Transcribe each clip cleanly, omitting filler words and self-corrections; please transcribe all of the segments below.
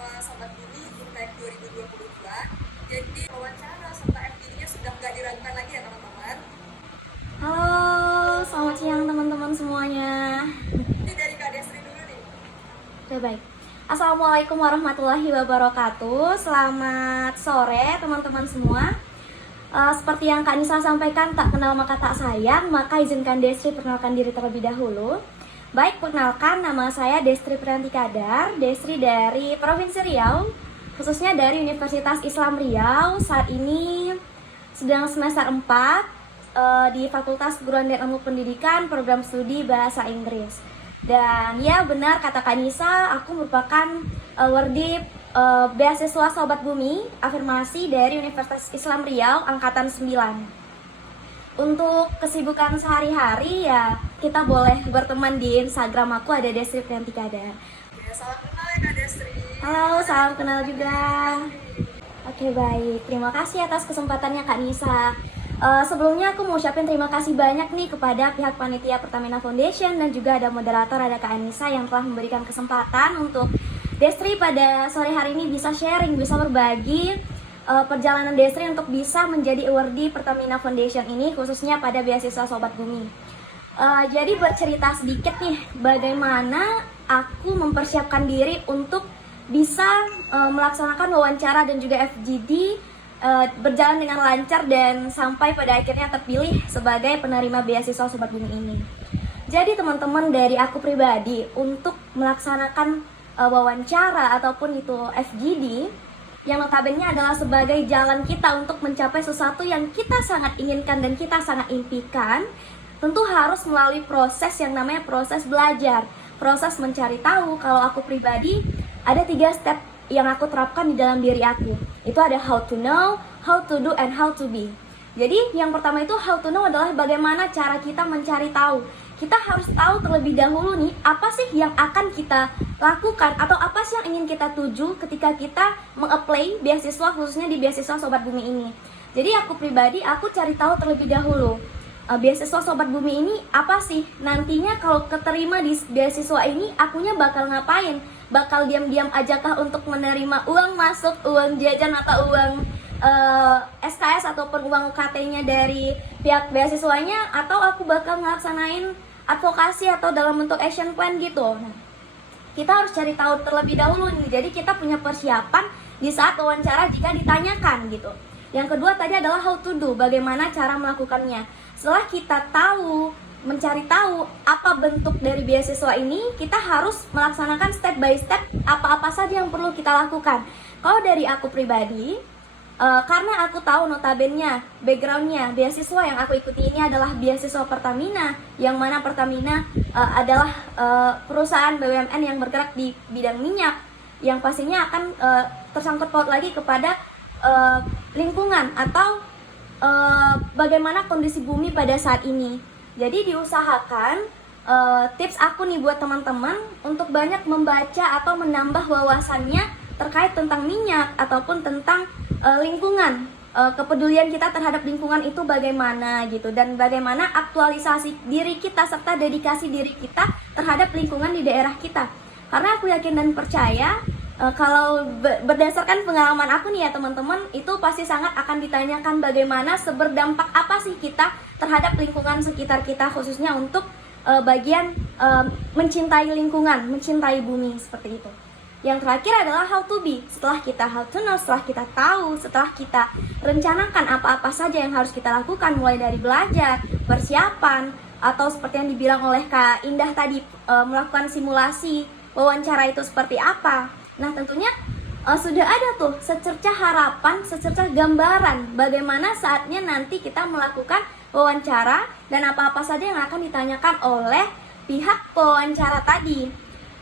beasiswa Sobat Bumi Impact 2022. Jadi wawancara serta FGD-nya sudah nggak diragukan lagi ya teman-teman. Halo, selamat siang teman-teman semuanya. Ini dari Kak Desri dulu nih. Oke, baik. Assalamualaikum warahmatullahi wabarakatuh. Selamat sore teman-teman semua. Seperti yang Kak Nisa sampaikan, tak kenal maka tak sayang, maka izinkan Destri perkenalkan diri terlebih dahulu. Baik, perkenalkan, nama saya Destri Priyanti Kadar, Destri dari Provinsi Riau, khususnya dari Universitas Islam Riau. Saat ini sedang semester 4 di Fakultas Keguruan dan Ilmu Pendidikan, program studi Bahasa Inggris. Dan ya benar kata Kak Nisa, aku merupakan awardee beasiswa Sobat Bumi Afirmasi dari Universitas Islam Riau Angkatan 9. Untuk kesibukan sehari-hari ya kita boleh berteman di Instagram aku, ada Destri Priyanti Kadar. Ya, salam kenal ya Kak Desri. Halo, salam kenal juga. Oke, baik, terima kasih atas kesempatannya Kak Nisa. Sebelumnya aku mau ucapin terima kasih banyak nih kepada pihak panitia Pertamina Foundation dan juga ada moderator, ada Kak Anissa yang telah memberikan kesempatan untuk Destri pada sore hari ini bisa sharing, bisa berbagi perjalanan Destri untuk bisa menjadi awardee Pertamina Foundation ini, khususnya pada beasiswa Sobat Bumi. Jadi bercerita sedikit nih bagaimana aku mempersiapkan diri untuk bisa melaksanakan wawancara dan juga FGD berjalan dengan lancar dan sampai pada akhirnya terpilih sebagai penerima beasiswa Sobat Bumi ini. Jadi teman-teman, dari aku pribadi untuk melaksanakan wawancara ataupun itu FGD yang notabene adalah sebagai jalan kita untuk mencapai sesuatu yang kita sangat inginkan dan kita sangat impikan, tentu harus melalui proses yang namanya proses belajar, proses mencari tahu. Kalau aku pribadi ada 3 step yang aku terapkan di dalam diri aku. Itu ada how to know, how to do, and how to be. Jadi yang pertama itu how to know adalah bagaimana cara kita mencari tahu. Kita harus tahu terlebih dahulu nih, apa sih yang akan kita lakukan atau apa sih yang ingin kita tuju ketika kita meng-apply beasiswa, khususnya di beasiswa Sobat Bumi ini. Jadi aku pribadi, aku cari tahu terlebih dahulu beasiswa Sobat Bumi ini apa sih, nantinya kalau keterima di beasiswa ini akunya bakal ngapain, bakal diam-diam ajakah untuk menerima uang masuk, uang jajan atau uang SKS ataupun uang UKT-nya dari pihak beasiswanya, atau aku bakal ngelaksanain advokasi atau dalam bentuk action plan gitu. Nah, kita harus cari tahu terlebih dahulu nih. Jadi kita punya persiapan di saat wawancara jika ditanyakan gitu. Yang kedua tadi adalah how to do, bagaimana cara melakukannya. Setelah kita tahu, mencari tahu apa bentuk dari beasiswa ini, kita harus melaksanakan step by step apa-apa saja yang perlu kita lakukan. Kalau dari aku pribadi, karena aku tahu notabene backgroundnya beasiswa yang aku ikuti ini adalah beasiswa Pertamina, yang mana Pertamina adalah perusahaan BUMN yang bergerak di bidang minyak, yang pastinya akan tersangkut paut lagi kepada lingkungan atau bagaimana kondisi bumi pada saat ini. Jadi diusahakan tips aku nih buat teman-teman untuk banyak membaca atau menambah wawasannya terkait tentang minyak ataupun tentang lingkungan, kepedulian kita terhadap lingkungan itu bagaimana gitu, dan bagaimana aktualisasi diri kita serta dedikasi diri kita terhadap lingkungan di daerah kita. Karena aku yakin dan percaya kalau berdasarkan pengalaman aku nih ya teman-teman, itu pasti sangat akan ditanyakan bagaimana seberdampak apa sih kita terhadap lingkungan sekitar kita, khususnya untuk bagian mencintai lingkungan, mencintai bumi, seperti itu. Yang terakhir adalah how to be. Setelah kita how to know, setelah kita tahu, setelah kita rencanakan apa-apa saja yang harus kita lakukan, mulai dari belajar, persiapan, atau seperti yang dibilang oleh Kak Indah tadi, melakukan simulasi wawancara itu seperti apa. Nah tentunya sudah ada tuh secercah harapan, secercah gambaran bagaimana saatnya nanti kita melakukan wawancara dan apa-apa saja yang akan ditanyakan oleh pihak pewawancara tadi.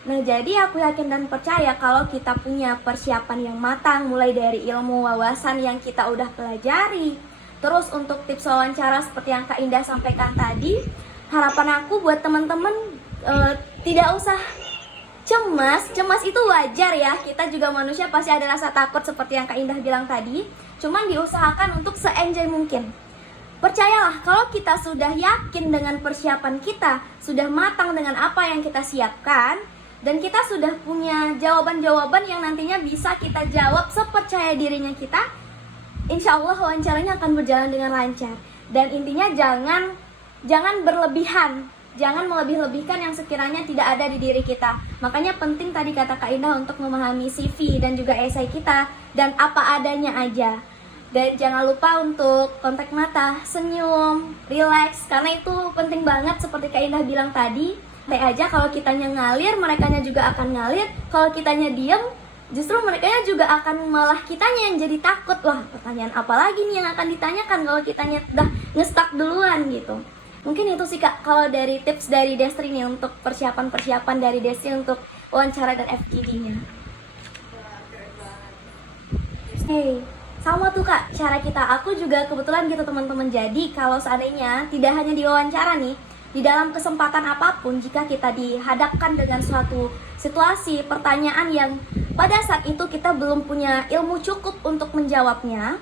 Nah jadi aku yakin dan percaya kalau kita punya persiapan yang matang, mulai dari ilmu wawasan yang kita udah pelajari, terus untuk tips wawancara seperti yang Kak Indah sampaikan tadi, harapan aku buat teman-teman tidak usah cemas itu wajar ya, kita juga manusia pasti ada rasa takut seperti yang Kak Indah bilang tadi, cuman diusahakan untuk se-enjoy mungkin. Percayalah, kalau kita sudah yakin dengan persiapan kita, sudah matang dengan apa yang kita siapkan, Dan kita sudah punya jawaban-jawaban yang nantinya bisa kita jawab sepercaya dirinya kita. Insya Allah wawancaranya akan berjalan dengan lancar. Dan intinya jangan berlebihan, jangan melebih-lebihkan yang sekiranya tidak ada di diri kita. Makanya penting tadi kata Kak Indah untuk memahami CV dan juga esai kita dan apa adanya aja. Dan jangan lupa untuk kontak mata, senyum, relax, karena itu penting banget seperti Kak Indah bilang tadi. Aja kalau kitanya ngalir, merekanya juga akan ngalir. Kalau kitanya diem, justru merekanya juga akan malah kitanya yang jadi takut. Wah, pertanyaan apa lagi nih yang akan ditanyakan kalau kitanya udah nge-stuck duluan gitu. Mungkin itu sih Kak, kalau dari tips dari Destri nih untuk persiapan dari Destri untuk wawancara dan FGD-nya. Wah, keren banget. Hey, sama tuh Kak, cara kita. Aku juga kebetulan gitu teman-teman. Jadi kalau seandainya tidak hanya diwawancara nih, di dalam kesempatan apapun, jika kita dihadapkan dengan suatu situasi, pertanyaan yang pada saat itu kita belum punya ilmu cukup untuk menjawabnya,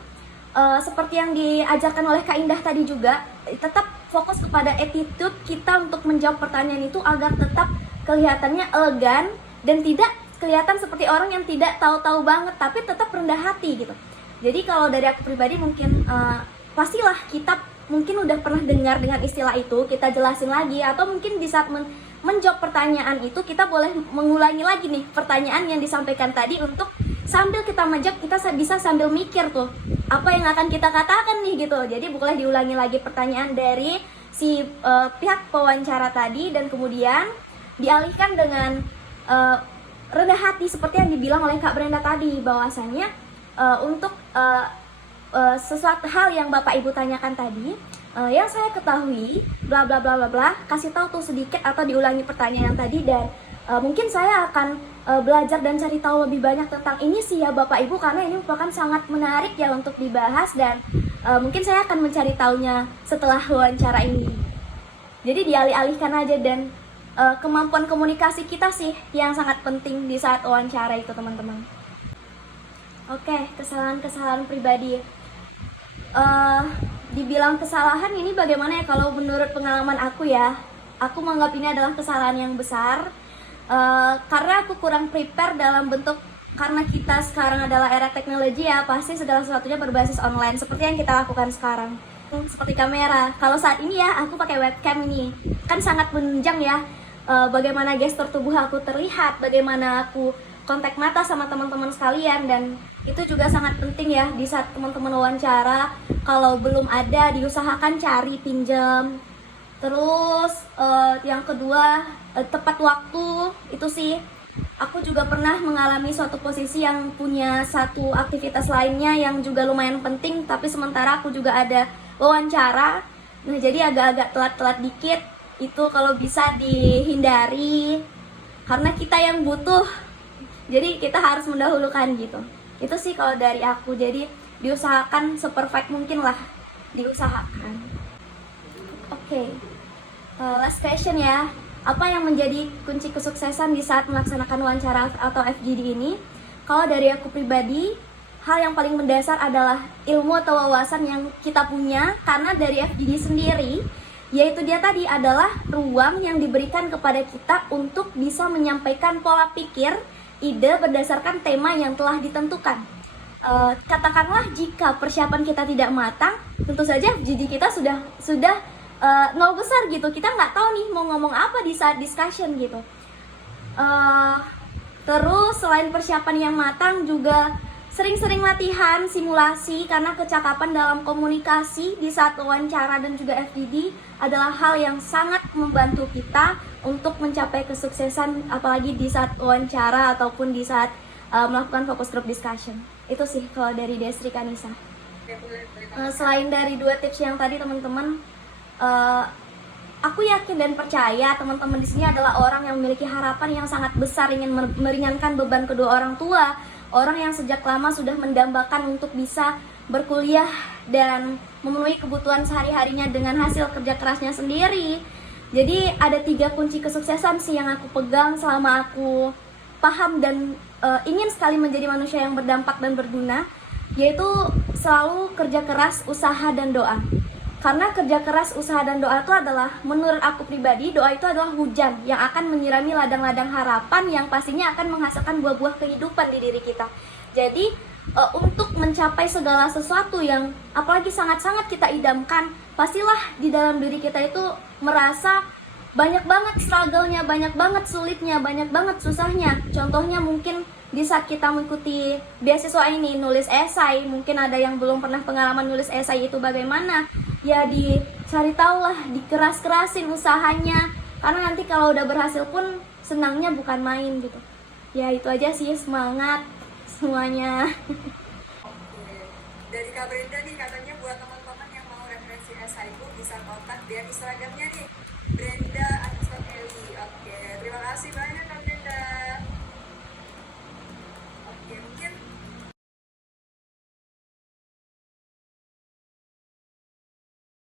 seperti yang diajarkan oleh Kak Indah tadi juga, tetap fokus kepada attitude kita untuk menjawab pertanyaan itu agar tetap kelihatannya elegan dan tidak kelihatan seperti orang yang tidak tahu-tahu banget, tapi tetap rendah hati gitu. Jadi kalau dari aku pribadi mungkin pastilah kita mungkin udah pernah dengar dengan istilah itu, kita jelasin lagi, atau mungkin di saat menjawab pertanyaan itu kita boleh mengulangi lagi nih pertanyaan yang disampaikan tadi, untuk sambil kita menjawab kita bisa sambil mikir tuh apa yang akan kita katakan nih gitu. Jadi boleh diulangi lagi pertanyaan dari si pihak pewawancara tadi, dan kemudian dialihkan dengan rendah hati seperti yang dibilang oleh Kak Brenda tadi, bahwasanya untuk sesuatu hal yang Bapak Ibu tanyakan tadi, yang saya ketahui bla bla bla bla bla, kasih tahu tuh sedikit atau diulangi pertanyaan yang tadi, dan mungkin saya akan belajar dan cari tahu lebih banyak tentang ini sih ya Bapak Ibu, karena ini merupakan sangat menarik ya untuk dibahas, dan mungkin saya akan mencari tahunya setelah wawancara ini. Jadi dialih-alihkan aja, dan kemampuan komunikasi kita sih yang sangat penting di saat wawancara itu teman-teman. Oke, kesalahan-kesalahan pribadi. Dibilang kesalahan ini bagaimana ya, kalau menurut pengalaman aku ya, aku menganggap ini adalah kesalahan yang besar, karena aku kurang prepare dalam bentuk, karena kita sekarang adalah era teknologi ya, pasti segala sesuatunya berbasis online seperti yang kita lakukan sekarang. Seperti kamera, kalau saat ini ya aku pakai webcam ini, kan sangat menunjang ya, bagaimana gestur tubuh aku terlihat, bagaimana aku kontak mata sama teman-teman sekalian, dan itu juga sangat penting ya di saat teman-teman wawancara. Kalau belum ada, diusahakan cari pinjam. Terus yang kedua, tepat waktu. Itu sih, aku juga pernah mengalami suatu posisi yang punya satu aktivitas lainnya yang juga lumayan penting, tapi sementara aku juga ada wawancara. Nah jadi agak-agak telat-telat dikit. Itu kalau bisa dihindari, karena kita yang butuh, jadi kita harus mendahulukan gitu. Itu sih kalau dari aku. Jadi diusahakan seperfect mungkin lah, diusahakan. Oke. Last question ya. Apa yang menjadi kunci kesuksesan di saat melaksanakan wawancara atau FGD ini? Kalau dari aku pribadi, hal yang paling mendasar adalah ilmu atau wawasan yang kita punya, karena dari FGD sendiri, yaitu dia tadi adalah ruang yang diberikan kepada kita untuk bisa menyampaikan pola pikir, ide berdasarkan tema yang telah ditentukan. Katakanlah jika persiapan kita tidak matang, tentu saja FGD kita sudah nol besar gitu. Kita nggak tahu nih mau ngomong apa di saat discussion gitu. Terus selain persiapan yang matang, juga sering-sering latihan, simulasi, karena kecakapan dalam komunikasi di saat wawancara dan juga FGD adalah hal yang sangat membantu kita untuk mencapai kesuksesan, apalagi di saat wawancara ataupun di saat melakukan focus group discussion. Itu sih kalau dari Destri Kanisa. Selain dari dua tips yang tadi teman-teman, aku yakin dan percaya teman-teman di sini adalah orang yang memiliki harapan yang sangat besar, ingin meringankan beban kedua orang tua, orang yang sejak lama sudah mendambakan untuk bisa berkuliah dan memenuhi kebutuhan sehari-harinya dengan hasil kerja kerasnya sendiri. Jadi ada 3 kunci kesuksesan sih yang aku pegang selama aku paham dan ingin sekali menjadi manusia yang berdampak dan berguna, yaitu selalu kerja keras, usaha, dan doa. Karena kerja keras, usaha, dan doa itu adalah, menurut aku pribadi, doa itu adalah hujan yang akan menyirami ladang-ladang harapan yang pastinya akan menghasilkan buah-buah kehidupan di diri kita. Jadi, untuk mencapai segala sesuatu yang apalagi sangat-sangat kita idamkan, pastilah di dalam diri kita itu merasa banyak banget struggle-nya, banyak banget sulitnya, banyak banget susahnya. Contohnya mungkin di saat kita mengikuti beasiswa ini, nulis esai, mungkin ada yang belum pernah pengalaman nulis esai itu bagaimana, ya dicari tahu lah, dikeras-kerasin usahanya, karena nanti kalau udah berhasil pun senangnya bukan main gitu. Ya itu aja sih, semangat semuanya. Oke. Dari Kak Brenda nih, katanya buat teman-teman yang mau referensi esaiku bisa kontak dia Instagramnya nih, Brenda_Eli. Oke, terima kasih banyak